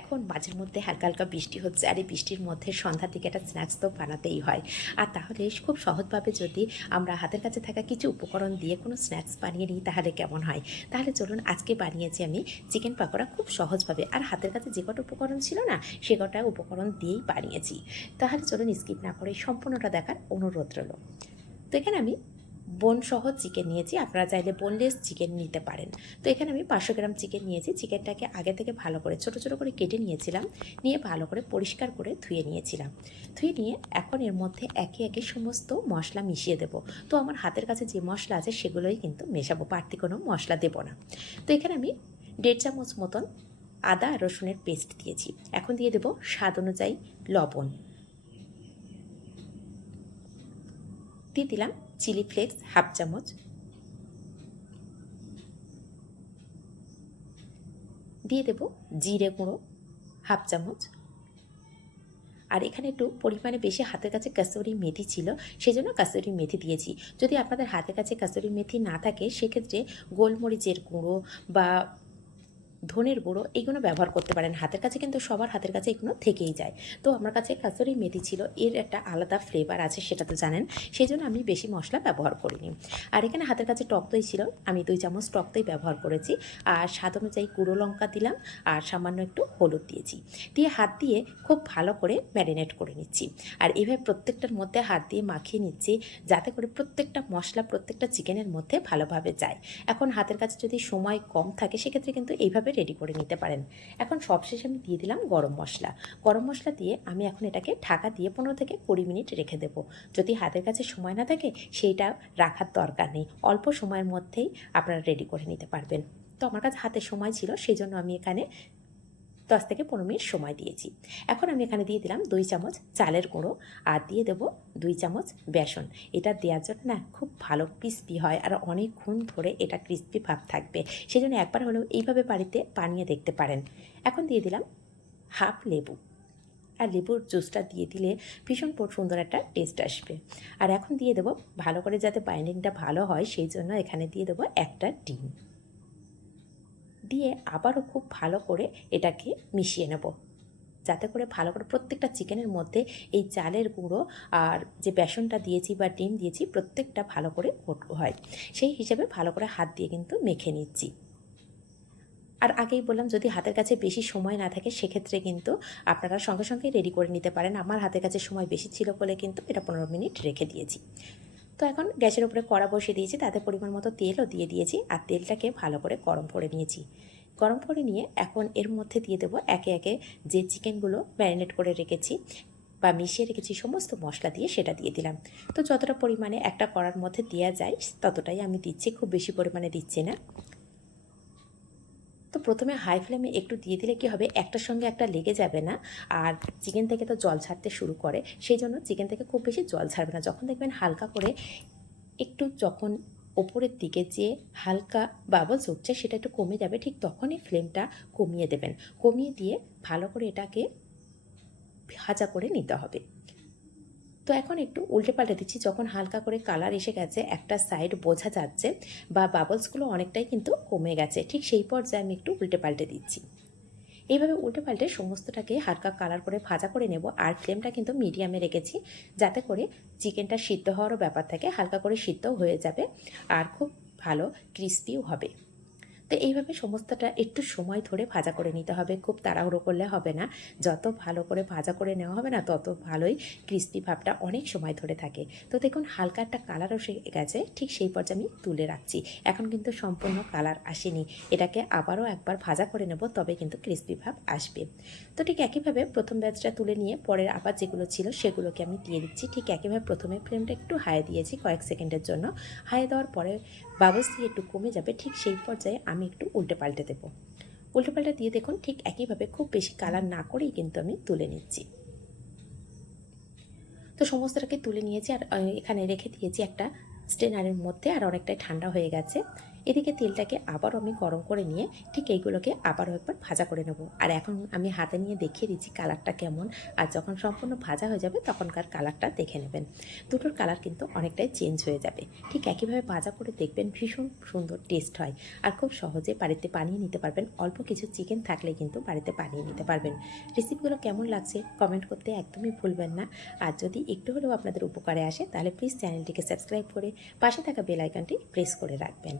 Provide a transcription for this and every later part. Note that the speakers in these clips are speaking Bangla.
এখন মাঝের মধ্যে হালকা হালকা বৃষ্টি হচ্ছে, আর এই বৃষ্টির মধ্যে সন্ধ্যার দিকে একটা স্ন্যাক্স তো বানাতেই হয়। আর তাহলে খুব সহজভাবে যদি আমরা হাতের কাছে থাকা কিছু উপকরণ দিয়ে কোনো স্ন্যাক্স বানিয়ে নিই তাহলে কেমন হয়। তাহলে চলুন, আজকে বানিয়েছি আমি চিকেন পাকোড়া খুব সহজভাবে, আর হাতের কাছে যে কটা উপকরণ ছিল না সে কটা উপকরণ দিয়েই বানিয়েছি। তাহলে চলুন স্কিপ না করে সম্পূর্ণটা দেখার অনুরোধ রইল। তো এখানে আমি বোন সহ চিকেন নিয়েছি, আপনারা চাইলে বোনলেস চিকেন নিতে পারেন। তো এখানে আমি 500 গ্রাম চিকেন নিয়েছি। চিকেনটাকে আগে থেকে ভালো করে ছোট ছোট করে কেটে নিয়েছিলাম, নিয়ে ভালো করে পরিষ্কার করে ধুয়ে নিয়েছিলাম। ধুয়ে নিয়ে এখন এর মধ্যে একে একে সমস্ত মশলা মিশিয়ে দেব। তো আমার হাতের কাছে যে মশলা আছে সেগুলোই কিন্তু মেশাবো, বাড়তি কোনো মশলা দেবো না। তো এখানে আমি 1.5 চামচ মতন আদা রসুনের পেস্ট দিয়েছি। এখন দিয়ে দেবো স্বাদ অনুযায়ী লবণ, দিয়ে দিলাম চিলি ফ্লেক্স হাফ চামচ, দিয়ে দেব জিরে গুঁড়ো হাফ চামচ। আর এখানে একটু পরিমাণে বেশি হাতের কাছে কাসুরি মেথি ছিল, সেই জন্য কাসুরি মেথি দিয়েছি। যদি আপনাদের হাতের কাছে কাসুরি মেথি না থাকে সেক্ষেত্রে গোলমরিচের গুঁড়ো বা ধনের গুঁড়ো এগুলো ব্যবহার করতে পারেন। হাতের কাছে কিন্তু সবার হাতের কাছে এগুলো থেকেই যায়। তো আমার কাছে কাসুরি মেথি ছিল, এর একটা আলাদা ফ্লেভার আছে সেটা তো জানেন, সেই জন্য আমি বেশি মশলা ব্যবহার করিনি। আর এখানে হাতের কাছে টক দই ছিল, আমি 2 চামচ টক দই ব্যবহার করেছি। আর স্বাদ অনুযায়ী গুঁড়ো লঙ্কা দিলাম, আর সামান্য একটু হলুদ দিয়েছি। দিয়ে হাত দিয়ে খুব ভালো করে ম্যারিনেট করে নিচ্ছি। আর এভাবে প্রত্যেকটার মধ্যে হাত দিয়ে মাখিয়ে নিচ্ছি, যাতে করে প্রত্যেকটা মশলা প্রত্যেকটা চিকেনের মধ্যে ভালোভাবে যায়। এখন হাতের কাছে যদি সময় কম থাকে সেক্ষেত্রে কিন্তু এইভাবে রেডি করে নিতে পারেন। এখন সবশেষে আমি দিয়ে দিলাম গরম মশলা। গরম মশলা দিয়ে আমি এখন এটাকে ঢাকা দিয়ে 15 থেকে 20 মিনিট রেখে দেবো। যদি হাতের কাছে সময় না থাকে সেইটা রাখার দরকার নেই, অল্প সময়ের মধ্যেই আপনারা রেডি করে নিতে পারবেন। তো আমার কাছে হাতে সময় ছিল, সেই জন্য আমি এখানে 10 থেকে 15 মিনিট সময় দিয়েছি। এখন আমি এখানে দিয়ে দিলাম 2 চামচ চালের গুঁড়ো, আর দিয়ে দেবো 2 চামচ বেসন। এটা দেওয়ার জন্য না খুব ভালো ক্রিস্পি হয়, আর অনেকক্ষণ ধরে এটা ক্রিস্পি ভাব থাকবে। সেই জন্য একবার হলেও এইভাবে বাড়িতে বানিয়ে দেখতে পারেন। এখন দিয়ে দিলাম হাফ লেবু, আর লেবুর জুসটা দিয়ে দিলে ভীষণ সুন্দর একটা টেস্ট আসবে। আর এখন দিয়ে দেবো, ভালো করে যাতে বাইন্ডিংটা ভালো হয় সেই জন্য এখানে দিয়ে দেবো একটা ডিম। দিয়ে আবারও খুব ভালো করে এটাকে মিশিয়ে নেব, যাতে করে ভালো করে প্রত্যেকটা চিকেনের মধ্যে এই চালের গুঁড়ো আর যে বেসনটা দিয়েছি বা ডিম দিয়েছি প্রত্যেকটা ভালো করে কোট হয়। সেই হিসেবে ভালো করে হাত দিয়ে কিন্তু মেখে নিচ্ছি। আর আগেই বললাম, যদি হাতের কাছে বেশি সময় না থাকে সেক্ষেত্রে কিন্তু আপনারা সঙ্গে সঙ্গে রেডি করে নিতে পারেন। আমার হাতের কাছে সময় বেশি ছিল বলে কিন্তু এটা 15 মিনিট রেখে দিয়েছি। তো এখন গ্যাসের উপরে কড়া বসিয়ে দিয়েছি, তাতে পরিমাণ মতো তেলও দিয়ে দিয়েছি, আর তেলটাকে ভালো করে গরম করে নিয়েছি। গরম করে নিয়ে এখন এর মধ্যে দিয়ে দেবো একে একে যে চিকেনগুলো ম্যারিনেট করে রেখেছি বা মিশিয়ে রেখেছি সমস্ত মশলা দিয়ে সেটা দিয়ে দিলাম। তো যতটা পরিমাণে একটা কড়ার মধ্যে দেওয়া যায় ততটাই আমি দিচ্ছি, খুব বেশি পরিমাণে দিচ্ছি না। তো প্রথমে হাই ফ্লেমে একটু দিয়ে দিলে কী হবে, একটার সঙ্গে একটা লেগে যাবে না। আর চিকেন থেকে তো জল ছাড়তে শুরু করে, সেই জন্য চিকেন থেকে খুব বেশি জল ছাড়বে না। যখন দেখবেন হালকা করে একটু যখন ওপরের দিকে যে হালকা বাবলস উঠছে সেটা একটু কমে যাবে, ঠিক তখনই ফ্লেমটা কমিয়ে দেবেন। কমিয়ে দিয়ে ভালো করে এটাকে ভাজা করে নিতে হবে। তো এখন একটু উল্টে পাল্টে দিচ্ছি, যখন হালকা করে কালার এসে গেছে, একটা সাইড বোঝা যাচ্ছে বা বাবলসগুলো অনেকটাই কিন্তু কমে গেছে, ঠিক সেই পর্যায়ে আমি একটু উল্টে পাল্টে দিচ্ছি। এইভাবে উল্টে পাল্টে সমস্তটাকে হালকা কালার করে ভাজা করে নেব। আর ফ্লেমটা কিন্তু মিডিয়ামে রেখেছি, যাতে করে চিকেনটা সিদ্ধ হওয়ারও ব্যাপার থাকে, হালকা করে সিদ্ধ হয়ে যাবে আর খুব ভালো ক্রিস্পিও হবে। তো এইভাবে সমস্তটা একটু সময় ধরে ভাজা করে নিতে হবে, খুব তাড়াহুড়ো করলে হবে না। যত ভালো করে ভাজা করে নেওয়া হবে না তত ভালোই ক্রিস্পি ভাবটা অনেক সময় ধরে থাকে। তো দেখুন হালকা একটা কালারও এসে গেছে, ঠিক সেই পর্যায়ে আমি তুলে রাখছি। এখন কিন্তু সম্পূর্ণ কালার আসেনি, এটাকে আবারও একবার ভাজা করে নেব, তবে কিন্তু ক্রিস্পি ভাব আসবে। তো ঠিক একইভাবে প্রথম ব্যাচটা তুলে নিয়ে পরের আবার যেগুলো ছিল সেগুলোকে আমি দিয়ে দিচ্ছি। ঠিক একইভাবে প্রথমে ফ্লেমটা একটু হাই দিয়েছি কয়েক সেকেন্ডের জন্য। হাই দেওয়ার পরে বাবলস দিয়ে একটু কমে যাবে, ঠিক সেই পর্যায়ে আমি একটু উল্টে পাল্টে দেবো। উল্টে পাল্টে দিয়ে দেখুন ঠিক একইভাবে খুব বেশি কালার না করেই কিন্তু আমি তুলে নিচ্ছি। তো সমস্তটাকে তুলে নিয়েছি, আর এখানে রেখে দিয়েছি একটা স্ট্রেনারের মধ্যে, আর অনেকটাই ঠান্ডা হয়ে গেছে। এদিকে তেলটাকে আবারও আমি গরম করে নিয়ে ঠিক এইগুলোকে আবারও একবার ভাজা করে নেব। আর এখন আমি হাতে নিয়ে দেখিয়ে দিচ্ছি কালারটা কেমন। আর যখন সম্পূর্ণ ভাজা হয়ে যাবে তখনকার কালারটা দেখে নেবেন। দুটোর কালার কিন্তু অনেকটাই চেঞ্জ হয়ে যাবে। ঠিক একইভাবে ভাজা করে দেখবেন, ভীষণ সুন্দর টেস্ট হয়। আর খুব সহজে বাড়িতে বানিয়ে নিতে পারবেন। অল্প কিছু চিকেন থাকলে কিন্তু বাড়িতে বানিয়ে নিতে পারবেন। রেসিপিগুলো কেমন লাগছে কমেন্ট করতে একদমই ভুলবেন না। আর যদি একটু হলেও আপনাদের উপকারে আসে তাহলে প্লিজ চ্যানেলটিকে সাবস্ক্রাইব করে পাশে থাকা বেল আইকনটি প্রেস করে রাখবেন।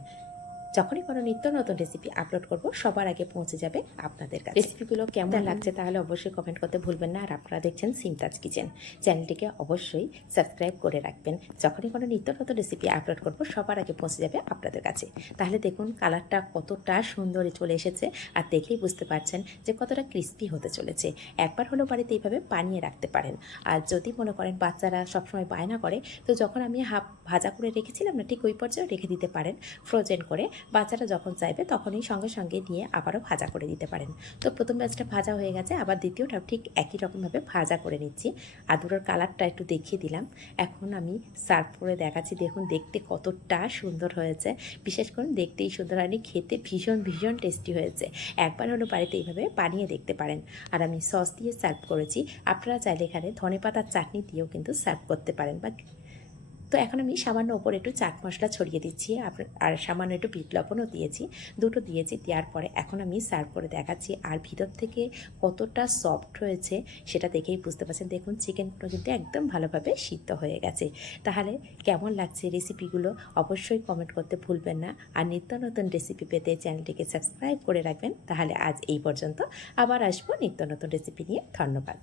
যখনই কোনো নিত্য নতুন রেসিপি আপলোড করব সবার আগে পৌঁছে যাবে আপনাদের কাছে। রেসিপিগুলো কেমন লাগছে তাহলে অবশ্যই কমেন্ট করতে ভুলবেন না। আর আপনারা দেখছেন সিমতাজ কিচেন, চ্যানেলটিকে অবশ্যই সাবস্ক্রাইব করে রাখবেন। যখনই কোনো নিত্য নতুন রেসিপি আপলোড করব সবার আগে পৌঁছে যাবে আপনাদের কাছে। তাহলে দেখুন কালারটা কতটা সুন্দর চলে এসেছে, আর দেখেই বুঝতে পারছেন যে কতটা ক্রিস্পি হতে চলেছে। একবার হলো বাড়িতে এইভাবে বানিয়ে রাখতে পারেন। আর যদি মনে করেন বাচ্চারা সবসময় বায়না করে, তো যখন আমি হাফ ভাজা করে রেখেছিলাম না, ঠিক ওই পর্যায়ে রেখে দিতে পারেন ফ্রোজেন করে। বাচ্চারা যখন চাইবে তখনই সঙ্গে সঙ্গে নিয়ে আবারও ভাজা করে দিতে পারেন। তো প্রথম ব্যাচটা ভাজা হয়ে গেছে, আবার দ্বিতীয়টাও ঠিক একই রকমভাবে ভাজা করে নিচ্ছি। আর দুটোর কালারটা একটু দেখিয়ে দিলাম। এখন আমি সার্ভ করে দেখাচ্ছি। দেখুন দেখতে কতটা সুন্দর হয়েছে। বিশেষ করে দেখতেই সুন্দর হয়নি, খেতে ভীষণ ভীষণ টেস্টি হয়েছে। একবার হলো বাড়িতে এইভাবে বানিয়ে দেখতে পারেন। আর আমি সস দিয়ে সার্ভ করেছি। আপনারা চাইলে এখানে ধনেপাতার চাটনি দিয়েও কিন্তু সার্ভ করতে পারেন। তো এখন আমি সামান্য ওপরে একটু চাট মশলা ছড়িয়ে দিচ্ছি, আর সামান্য একটু বিট লবণও দিয়েছি। দুটো দিয়েছি, দেওয়ার পরে এখন আমি সার্ভ করে দেখাচ্ছি। আর ভিতর থেকে কতটা সফট হয়েছে সেটা দেখেই বুঝতে পারছেন। দেখুন চিকেনগুলো কিন্তু একদম ভালোভাবে সিদ্ধ হয়ে গেছে। তাহলে কেমন লাগছে রেসিপিগুলো অবশ্যই কমেন্ট করতে ভুলবেন না। আর নিত্য নতুন রেসিপি পেতে চ্যানেলটিকে সাবস্ক্রাইব করে রাখবেন। তাহলে আজ এই পর্যন্ত, আবার আসবো নিত্য নতুন রেসিপি নিয়ে। ধন্যবাদ।